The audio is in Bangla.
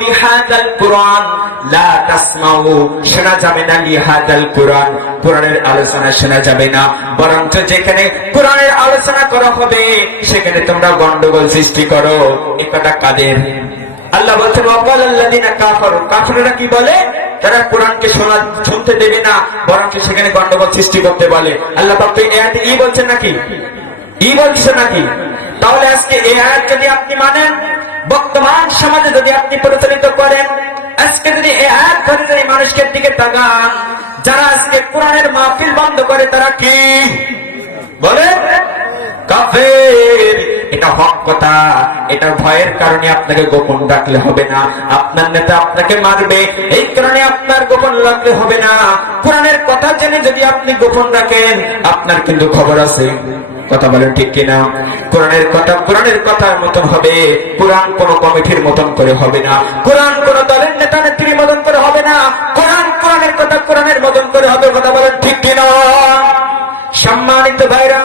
লিহাদাল কুরআন লা তাসমাউ, শোনা যাবে না লিহাদাল কুরআন, কুরআনের আলোচনা শোনা যাবে না, বরঞ্চ যেখানে কুরআনের আলোচনা করা হবে সেখানে তোমরা গন্ডগোল সৃষ্টি করো। এই কথা কাদের? আল্লাহ বলছেন ওয়াকালাল্লাযিনা কাফারু, কাফিররা কি বলে? তারা কোরআনকে শুনতে দেবে না, বরঞ্চ সেখানে গন্ডগোল সৃষ্টি করতে বলে। আল্লাহ পাক এই আয়াতে ই বলছেন নাকি? ই বলছে নাকি? তাহলে আজকে এই আয়াত যদি আপনি মানেন, বর্তমান সমাজে যদি আপনি প্রচলিত করেন, আজকে যদি এই আয়াত ধরে যদি মানুষের দিকে তাকান, যারা আজকে কোরআনের মাহফিল বন্ধ করে তারা কি বলে? কাফের। এটা হক কথা, এটা ভয়ের কারণে আপনাকে গোপন রাখলে হবে না। আপনার নেতা আপনাকে মারবে, এই কারণে আপনার গোপন রাখলে হবে না। কোরআনের কথা জেনে যদি আপনি গোপন রাখেন, আপনার কিন্তু খবর আছে। কথা বলেন ঠিক কিনা? কোরআনের কথা কোরআনের কথার মতন হবে, কোরআন কোন কমিটির মতন করে হবে না, কোরআন কোন দলের নেতা নেত্রীর মতন করে হবে না, কোরআন কোরআনের কথা কোরআনের মতন করে হবে। কথা বলেন ঠিক কিনা? সম্মানিত ভাইরা।